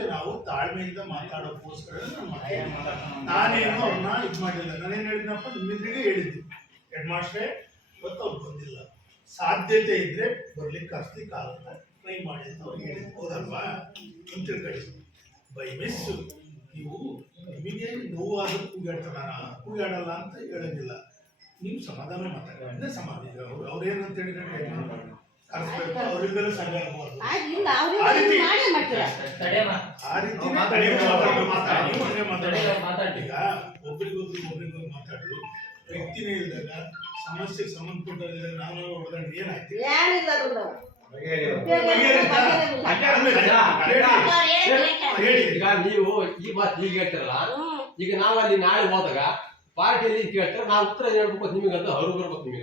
ಅದಕ್ಕೆ ನಾವು ತಾಳ್ಮೆಯಿಂದ ಮಾತಾಡೋಕ್ಕೋಸ್ಕರ ನಾನೇನು ಅವ್ರನ್ನ ಇದು ಮಾಡಿಲ್ಲ. ನಾನೇನು ಹೇಳಿದ್ನಪ್ಪ, ನಿಮ್ಮಿದ್ರಿಗೆ ಹೇಳಿದ್ದು ಹೆಡ್ ಮಾಸ್ಟ್ರೇ ಇವತ್ತು ಅವ್ರು ಬಂದಿಲ್ಲ, ಸಾಧ್ಯತೆ ಇದ್ರೆ ಬರ್ಲಿಕ್ಕೆ ಆಗುತ್ತೆ, ಟ್ರೈ ಮಾಡಿ ಅಂತ ಅವ್ರಿಗೆ ಹೇಳಿದ್ದು. ಹೌದಲ್ವಾ ಅಂತ ತಿಳ್ಕೊಳ್ಳಿ. ಬೈ ಮಿಸ್ ನೀವು ನಿಮಗೆ ನೋವಾದ ಕೂಗಾಡಲ್ಲ ಅಂತ ಹೇಳಂಗಿಲ್ಲ. ನೀವು ಸಮಾಧಾನ ಮಾತಾಡಿ, ಅಂದ್ರೆ ಸಮಾಧಾನ. ಅವ್ರೇನಂತ ಹೇಳಿದ್ರೆ ಕರೆಸ್ಬೇಕು, ಅವರಿಂದಲೂ ಸಂಘ ಆಗ್ಬಾರ್ದು. ಆ ರೀತಿ ಮಾತಾಡಿ. ಈಗ ಒಬ್ರಿಗೊಬ್ರು ಮಾತಾಡಲು ವ್ಯಕ್ತಿನೇ ಇದ್ದಾಗ ಸಮಸ್ಯೆಗೆ ಸಂಬಂಧಪಟ್ಟ ನಾನು ಹೊಡೆದ್ರೆ ಏನಾಯ್ತು? ಈಗ ನೀವು ಈ ಮಾತು ಈಗ ಹೇಳ್ತಾರಲ್ಲ, ಈಗ ನಾವು ಅಲ್ಲಿ ನಾಳೆ ಹೋದಾಗ ಪಾರ್ಟಿಯಲ್ಲಿ ಕೇಳ್ತಾರೆ, ನಾವು ಉತ್ತರ ಹೇಳ್ಬೇಕು ನಿಮಗಂತ ಅವ್ರು ಬರ್ಬೇಕು. ನಿಮಗೆ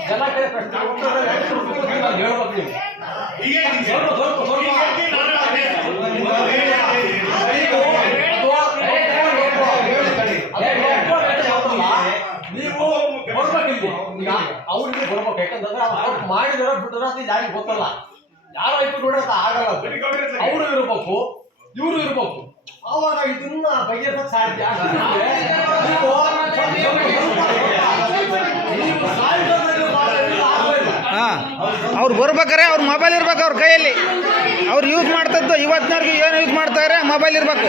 ಜಲ ಪ್ರಶ್ನೆ ಉತ್ತರ ಹೇಳ್ಬೇಕು. ನೀವು ಬರ್ಬೇಕಿಲ್ಲ, ಈಗ ಅವ್ರಿಗೆ ಬರ್ಬೇಕು. ಯಾಕಂತಂದ್ರೆ ಅವ್ರು ಮಾಡಿದಾರ ಬಿಟ್ಟರ ಅದು ಯಾರಿಗೆ ಗೊತ್ತಲ್ಲ, ಯಾರೋ ಇತ್ತು ನೋಡಕ ಆಗಲ್ಲ. ಅವರು ಇರ್ಬೇಕು, ಇವರು ಇರ್ಬೇಕು, ಆವಾಗ ಇದನ್ನ ಬಗೆಹರಿಸಕ್ ಸಾಧ್ಯ. ಅವ್ರು ಬರ್ಬೇಕಾರೆ ಅವ್ರ ಮೊಬೈಲ್ ಇರ್ಬೇಕು ಅವ್ರ ಕೈಯಲ್ಲಿ. ಅವ್ರು ಯೂಸ್ ಮಾಡ್ತದ್ದು ಇವತ್ತಿನವ್ರಿಗೆ ಏನು ಯೂಸ್ ಮಾಡ್ತಾರೆ, ಮೊಬೈಲ್ ಇರಬೇಕು.